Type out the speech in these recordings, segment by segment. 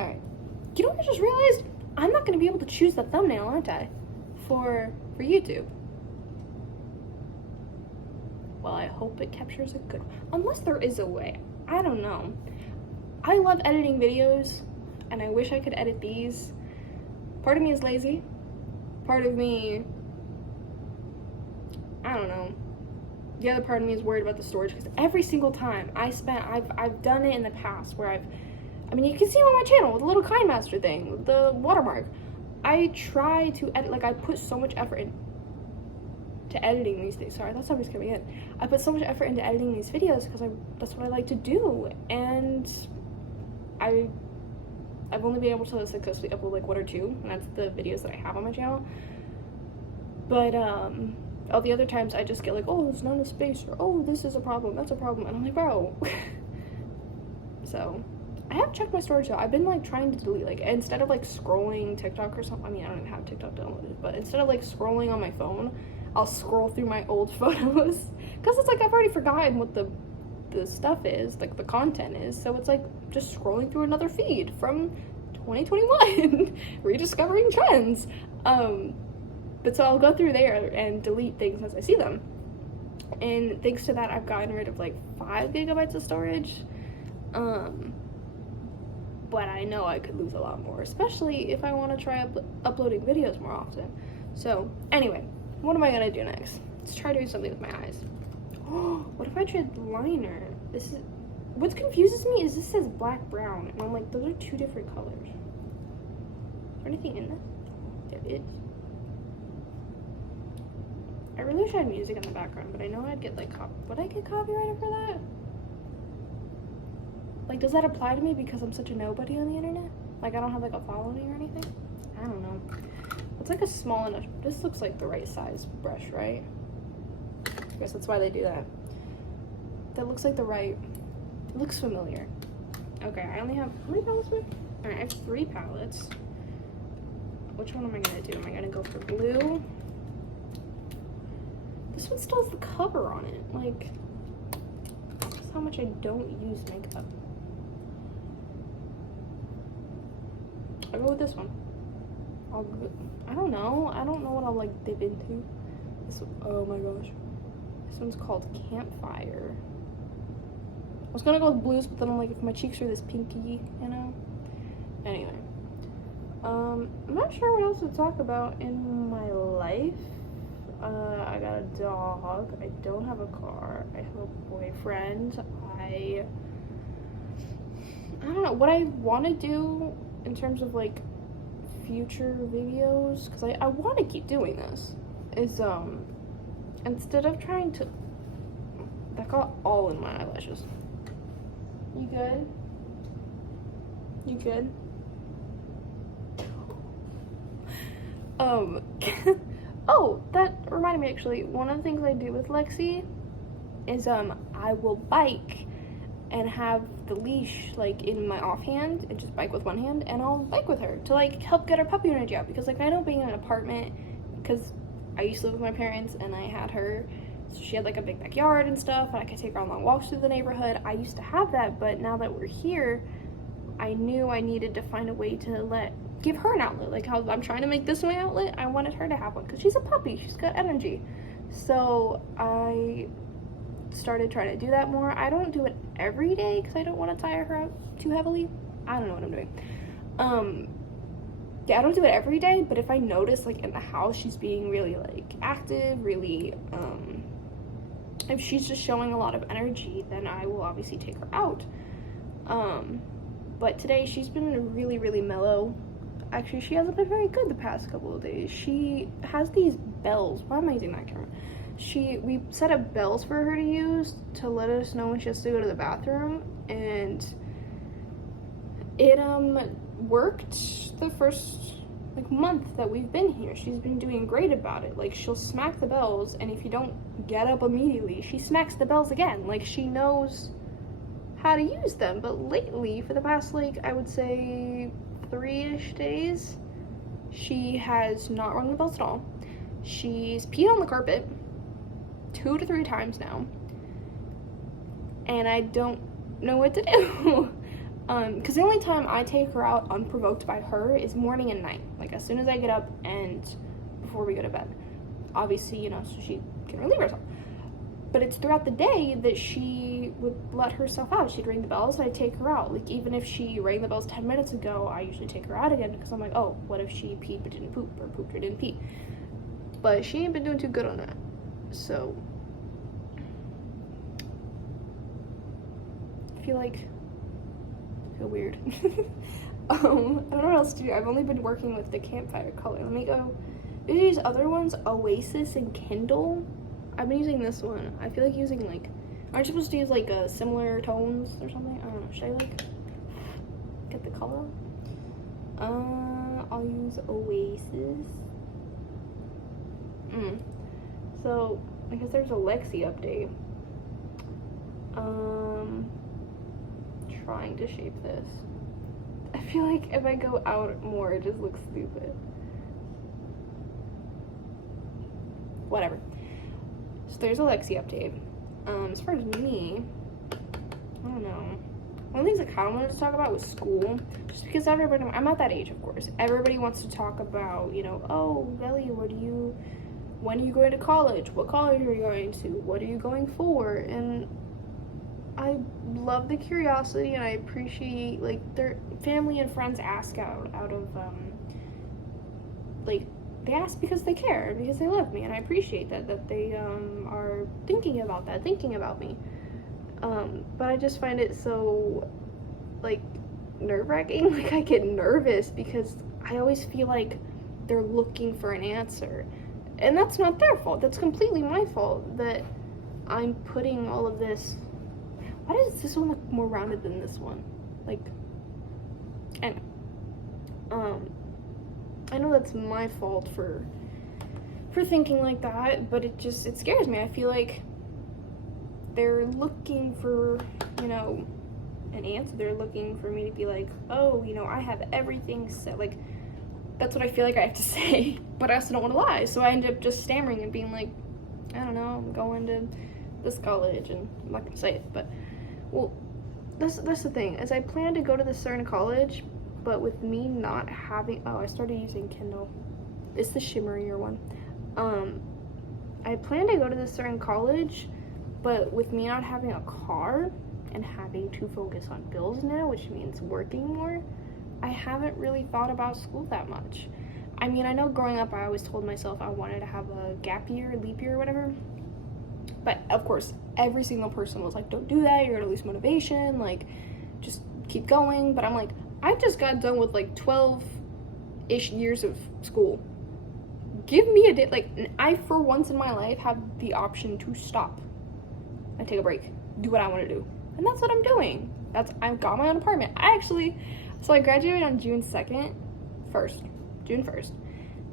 Alright. You know what I just realized? I'm not going to be able to choose the thumbnail, aren't I? For YouTube. Well, I hope it captures a good one. Unless there is a way. I don't know. I love editing videos, and I wish I could edit these. Part of me is lazy. Part of me, I don't know. The other part of me is worried about the storage, because every single time I've done it in the past where I mean, you can see it on my channel with the little KineMaster thing, with the watermark. I try to edit, like, I put so much effort into editing these things. Sorry, I thought somebody was coming in. I put so much effort into editing these videos because that's what I like to do, and I've only been able to successfully upload like 1 or 2, and that's the videos that I have on my channel. But all the other times I just get like, oh, there's not enough space, or oh, this is a problem, that's a problem, and I'm like, bro. So I have checked my storage though. I've been like trying to delete, like, instead of like scrolling TikTok or something. I mean, I don't even have TikTok downloaded, but instead of like scrolling on my phone, I'll scroll through my old photos, because it's like I've already forgotten what the stuff is, like the content is, so it's like just scrolling through another feed from 2021, rediscovering trends. But so I'll go through there and delete things as I see them, and thanks to that I've gotten rid of like 5 gigabytes of storage. But I know I could lose a lot more, especially if I want to try uploading videos more often. So anyway, what am I gonna do next? Let's try doing something with my eyes. Oh, what if I tried liner? What confuses me is this says black brown, and I'm like, those are 2 different colors. Is there anything in this? There is. I really wish I had music in the background, but I know I'd get like would I get copyrighted for that? Like, does that apply to me because I'm such a nobody on the internet? Like, I don't have like a following or anything? I don't know. It's like a small enough, this looks like the right size brush, right? I guess that's why they do that. That looks like the right, it looks familiar. Okay, I only have, how many palettes do I have? Alright, I have 3 palettes. Which one am I gonna do? Am I gonna go for blue? This one still has the cover on it. Like, that's how much I don't use makeup. I'll go with this one. I don't know. I don't know what I'll like dip into. This one, oh my gosh. This one's called Campfire. I was gonna go with blues, but then I'm like, if my cheeks are this pinky, you know? Anyway. I'm not sure what else to talk about in my life. I got a dog. I don't have a car. I have a boyfriend. I don't know. What I want to do in terms of like future videos, because I want to keep doing this, is instead of trying to, that got all in my eyelashes. You good? You good? Oh, that reminded me actually, one of the things I do with Lexi is I will bike and have the leash like in my offhand and just bike with one hand, and I'll bike with her to like help get her puppy energy out, because like I know being in an apartment, because I used to live with my parents and I had her, so she had like a big backyard and stuff, and I could take her on long walks through the neighborhood. I used to have that, but now that we're here, I knew I needed to find a way to give her an outlet. Like how I'm trying to make this my outlet, I wanted her to have one, because she's a puppy, she's got energy. So I started trying to do that more. I don't do it every day because I don't want to tire her out too heavily. I don't know what I'm doing. Yeah, I don't do it every day, but if I notice like in the house she's being really like active, really if she's just showing a lot of energy, then I will obviously take her out. But today she's been really, really mellow. Actually, she hasn't been very good the past couple of days. She has these bells. Why am I using that camera? We set up bells for her to use to let us know when she has to go to the bathroom, and it worked the first like month that we've been here. She's been doing great about it. Like, she'll smack the bells, and if you don't get up immediately, she smacks the bells again. Like, she knows how to use them. But lately, for the past like I would say 3-ish days, she has not rung the bells at all. She's peed on the carpet 2 to 3 times now, and I don't know what to do. Because the only time I take her out unprovoked by her is morning and night. Like, as soon as I get up and before we go to bed. Obviously, you know, so she can relieve herself. But it's throughout the day that she would let herself out. She'd ring the bells, I'd take her out. Like, even if she rang the bells 10 minutes ago, I usually take her out again because I'm like, oh, what if she peed but didn't poop, or pooped or didn't pee? But she ain't been doing too good on that. So, I feel weird. I don't know what else to do. I've only been working with the campfire color. Let me go. There's these other ones, Oasis and Kindle. I've been using this one. I feel like using, like, aren't you supposed to use, like, similar tones or something? I don't know. Should I, like, get the color? I'll use Oasis. So, I guess there's a Lexi update. Trying to shape this. I feel like if I go out more, it just looks stupid. Whatever. So there's a Lexi update. As far as me, I don't know. One of the things I kind of wanted to talk about was school. Just because everybody, I'm at that age, of course. Everybody wants to talk about, you know, oh, Ellie, when are you going to college? What college are you going to? What are you going for? And I love the curiosity, and I appreciate, like, their family and friends ask out of, like, they ask because they care, because they love me, and I appreciate that they, are thinking about me. But I just find it so, like, nerve-wracking. Like, I get nervous because I always feel like they're looking for an answer. And that's not their fault. That's completely my fault that I'm putting all of this. Why does this one look more rounded than this one? Like, anyway. I know that's my fault for thinking like that, but it scares me. I feel like they're looking for, you know, an answer. They're looking for me to be like, oh, you know, I have everything set. Like, that's what I feel like I have to say, but I also don't want to lie. So I end up just stammering and being like, I don't know, I'm going to this college, and I'm not going to say it, but, well, that's the thing, is I plan to go to this certain college, but with me not having, I started using Kindle. It's the shimmerier one. I plan to go to this certain college, but with me not having a car and having to focus on bills now, which means working more, I haven't really thought about school that much. I mean, I know growing up I always told myself I wanted to have a gap year, leap year, or whatever. But of course, every single person was like, don't do that, you're gonna lose motivation, like, just keep going. But I'm like, I just got done with like 12-ish years of school. Give me a day. Like, I, for once in my life, have the option to stop and take a break, do what I want to do. And that's what I'm doing. I've got my own apartment. So I graduated on June 1st.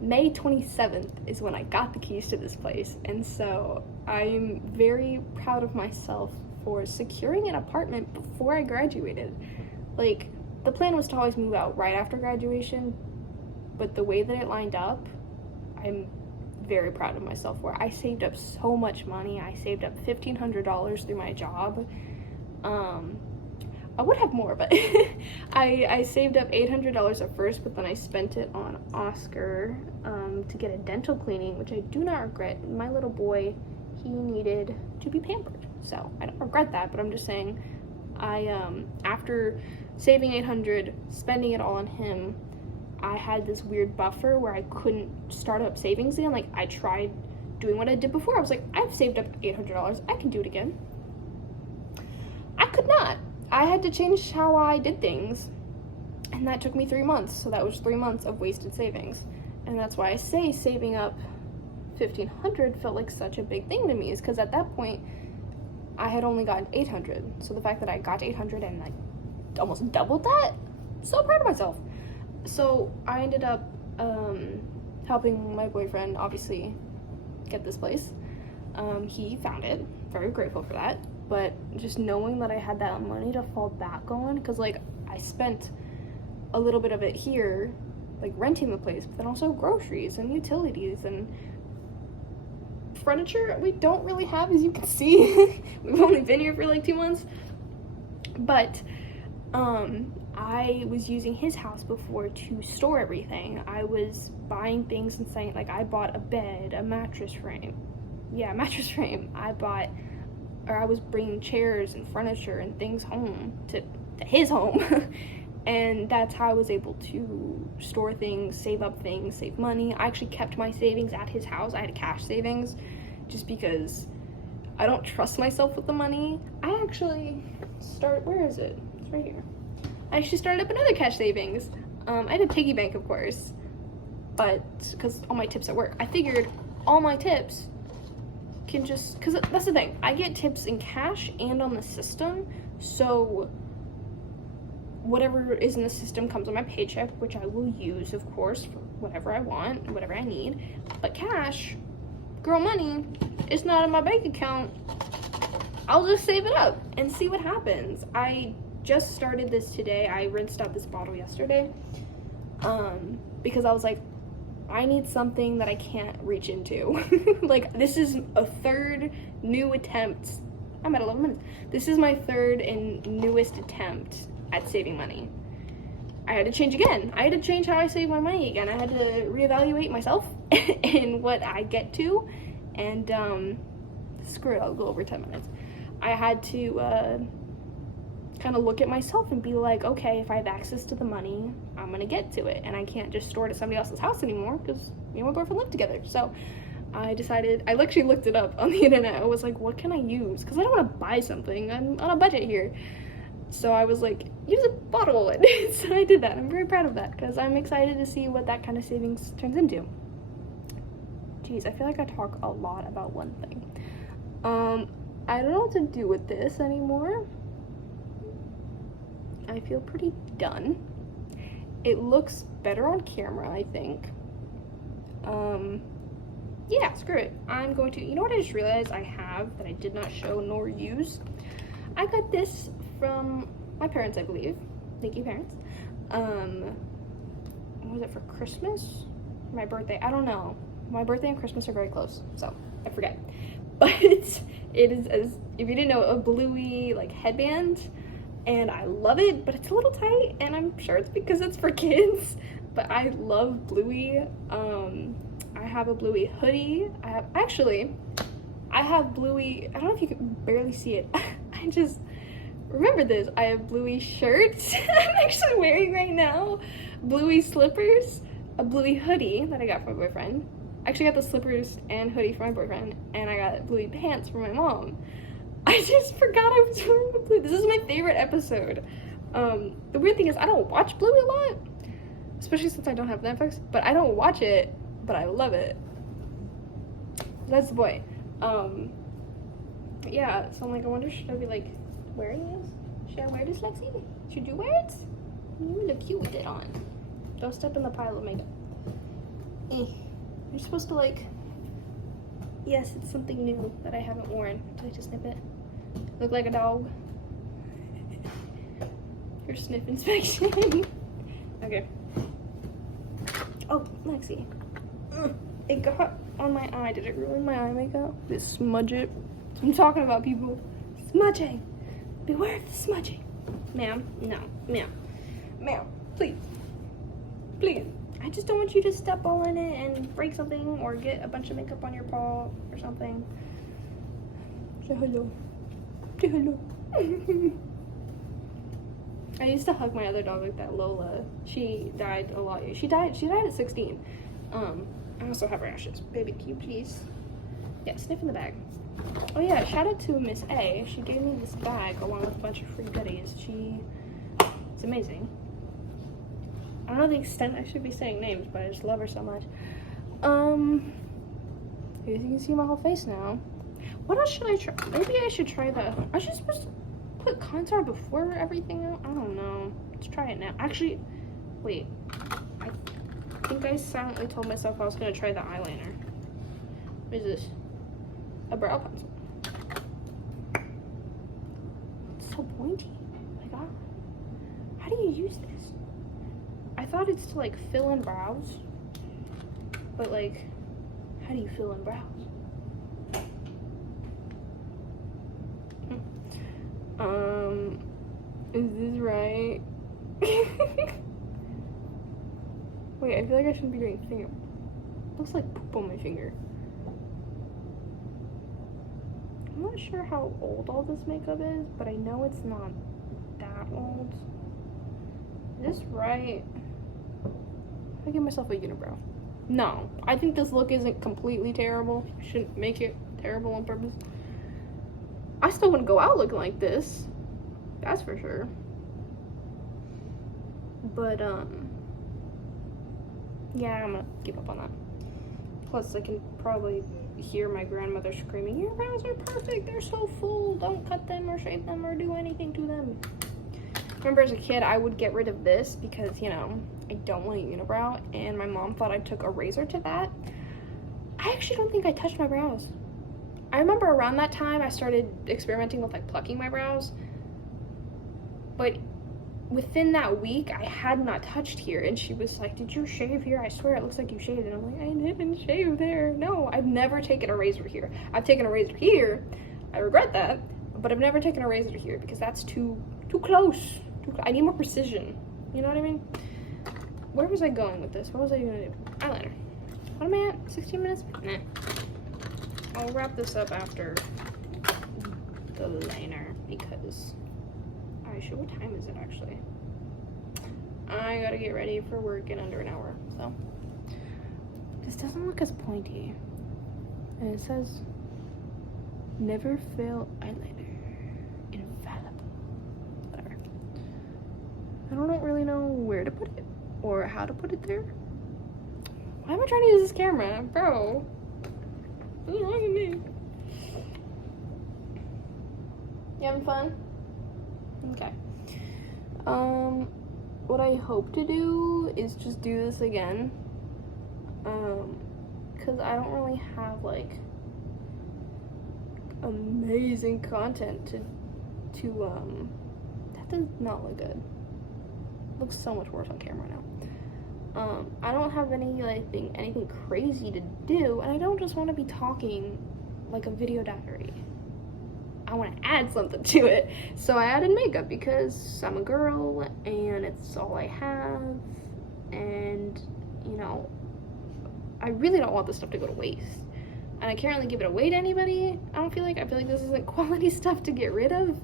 May 27th is when I got the keys to this place. And so I'm very proud of myself for securing an apartment before I graduated. Like, the plan was to always move out right after graduation, but the way that it lined up, I'm very proud of myself for. I saved up so much money. I saved up $1,500 through my job. I would have more, but I saved up $800 at first, but then I spent it on Oscar to get a dental cleaning, which I do not regret. My little boy, he needed to be pampered, so I don't regret that, but I'm just saying, after saving $800, spending it all on him, I had this weird buffer where I couldn't start up savings again. Like, I tried doing what I did before. I was like, I've saved up $800, I can do it again. I could not. I had to change how I did things, and that took me 3 months. So that was 3 months of wasted savings, and that's why I say saving up $1,500 felt like such a big thing to me, is because at that point I had only gotten $800. So the fact that I got $800 and like almost doubled that, so proud of myself. So I ended up helping my boyfriend obviously get this place. He found it, very grateful for that. But just knowing that I had that money to fall back on, because, like, I spent a little bit of it here, like, renting the place, but then also groceries and utilities and furniture we don't really have, as you can see. We've only been here for, like, 2 months. But I was using his house before to store everything. I was buying things and saying, like, I bought a bed, a mattress frame. Yeah, mattress frame. I was bringing chairs and furniture and things home to his home. And that's how I was able to store things, save up things, save money. I actually kept my savings at his house. I had cash savings just because I don't trust myself with the money. I actually where is it? It's right here. I actually started up another cash savings. I had a piggy bank, of course, but because all my tips at work, I figured all my tips can just, because that's the thing, I get tips in cash and on the system, so whatever is in the system comes on my paycheck, which I will use, of course, for whatever I want and whatever I need. But cash, girl money, it's not in my bank account. I'll just save it up and see what happens. I just started this today. I rinsed out this bottle yesterday because I was like, I need something that I can't reach into. Like, this is a third new attempt. I'm at 11 minutes. This is my third and newest attempt at saving money. I had to change again. I had to change how I save my money again. I had to reevaluate myself and what I get to, and screw it, I'll go over 10 minutes. I had to kind of look at myself and be like, okay, if I have access to the money, I'm gonna get to it, and I can't just store it at somebody else's house anymore because me and my boyfriend live together. So I decided, I literally looked it up on the internet. I was like, what can I use? Because I don't want to buy something. I'm on a budget here. So I was like, use a bottle. So I did that. I'm very proud of that because I'm excited to see what that kind of savings turns into. Jeez, I feel like I talk a lot about one thing. I don't know what to do with this anymore. I feel pretty done. It looks better on camera, I think. Yeah, screw it. I'm going to, you know what I just realized I have that I did not show nor use? I got this from my parents, I believe. Thank you, parents. What was it, for Christmas? My birthday? I don't know. My birthday and Christmas are very close, so I forget. But it is, as if you didn't know, a bluey like headband, and I love it, but it's a little tight, and I'm sure it's because it's for kids, but I love bluey. I have a bluey hoodie. I have bluey, I don't know if you can barely see it. I just remember this. I have bluey shirts I'm actually wearing right now, bluey slippers, a bluey hoodie that I got from my boyfriend. I actually got the slippers and hoodie for my boyfriend, and I got bluey pants for my mom. I just forgot I was wearing the blue. This is my favorite episode. The weird thing is I don't watch Bluey a lot, especially since I don't have Netflix, but I don't watch it, but I love it. That's the point. Yeah, so I'm like, I wonder, should I be like wearing this? Should I wear this, Lexi? Should you wear it? You look cute with it on. Don't step in the pile of makeup. You're supposed to like, yes, it's something new that I haven't worn. Did I just snip it? Look like a dog. Your sniff inspection. Okay. Oh, Lexi. It got on my eye. Did it ruin my eye makeup? Did it smudge it? I'm talking about people. Smudging. Beware of the smudging. Ma'am, no. Ma'am. Ma'am, please. Please. I just don't want you to step all in it and break something or get a bunch of makeup on your paw or something. Say hello. Say hello. I used to hug my other dog like that, Lola. She died a lot. She died at 16. I also have rashes. Baby, can you please? Yeah, sniff in the bag. Oh yeah, shout out to Miss A. She gave me this bag along with a bunch of free goodies. It's amazing. I don't know the extent I should be saying names, but I just love her so much. You can see my whole face now. What else should I try? Maybe I should try the, I should supposed to put contour before everything else? I don't know. Let's try it now. Actually, wait. I think I silently told myself I was gonna try the eyeliner. What is this? A brow pencil. It's so pointy. Oh my god. How do you use this? I thought it's to like fill in brows, but like, how do you fill in brows? Is this right? Wait, I feel like I shouldn't be doing finger. Looks like poop on my finger. I'm not sure how old all this makeup is, but I know it's not that old. Is this right? I give myself a unibrow. No, I think this look isn't completely terrible. I shouldn't make it terrible on purpose. I still wouldn't go out looking like this. That's for sure. But, yeah, I'm gonna give up on that. Plus, I can probably hear my grandmother screaming, "Your brows are perfect, they're so full, don't cut them or shave them or do anything to them." Remember as a kid, I would get rid of this because, you know, I don't want a unibrow, and my mom thought I took a razor to that. I actually don't think I touched my brows. I remember around that time I started experimenting with like plucking my brows, but within that week I had not touched here, and she was like, "Did you shave here? I swear it looks like you shaved." And I'm like, "I didn't shave there. No, I've never taken a razor here. I've taken a razor here. I regret that, but I've never taken a razor here because that's too close. I need more precision. You know what I mean?" Where was I going with this? What was I gonna do? Eyeliner. What am I at? 16 minutes? Nah. I'll wrap this up after the liner because what time is it actually? I gotta get ready for work in under an hour, so. This doesn't look as pointy. And it says, "Never fail eyeliner. Infallible." Whatever. I don't really know where to put it or how to put it there. Why am I trying to use this camera? Bro. What's wrong with me? You having fun? Okay. What I hope to do is just do this again. Cause I don't really have like amazing content to that does not look good. It looks so much worse on camera now. I don't have anything crazy to do, and I don't just want to be talking like a video diary. I want to add something to it. So I added makeup because I'm a girl and it's all I have, and you know, I really don't want this stuff to go to waste, and I can't really give it away to anybody. I feel like this isn't quality stuff to get rid of.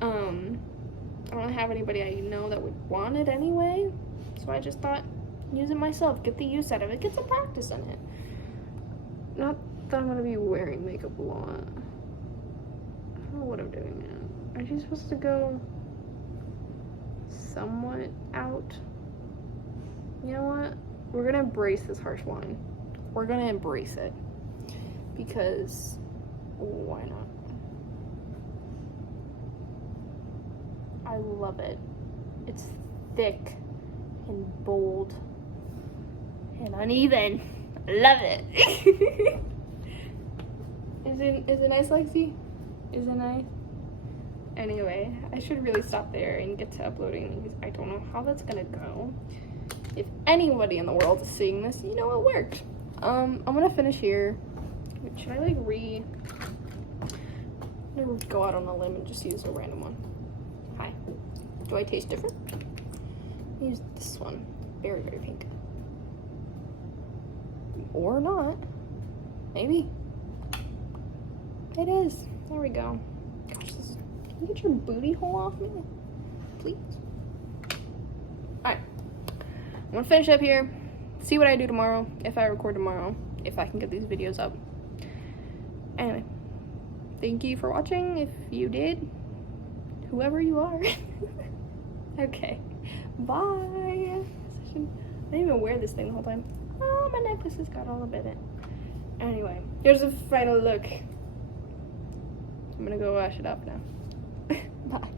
I don't have anybody I know that would want it anyway, so I just thought, use it myself, get the use out of it, get some practice in it. Not that I'm gonna be wearing makeup a lot. I don't know what I'm doing now. Aren't you supposed to go somewhat out? You know what? We're gonna embrace this harsh line. We're gonna embrace it. Because why not? I love it. It's thick and bold and uneven. I love it. Is it nice, Lexi? Is it nice? Anyway, I should really stop there and get to uploading these. I don't know how that's gonna go. If anybody in the world is seeing this, you know it worked. I'm gonna finish here. Should I like I'm gonna go out on a limb and just use a random one. Hi. Do I taste different? Use this one. Very, very pink. Or not. Maybe. It is. There we go. Gosh, can you get your booty hole off me? Please? Alright. I'm gonna finish up here. See what I do tomorrow. If I record tomorrow. If I can get these videos up. Anyway. Thank you for watching. If you did. Whoever you are. Okay. Bye. I didn't even wear this thing the whole time. Oh, my necklace has got all of it. Anyway, here's a final look. I'm gonna go wash it up now. Bye.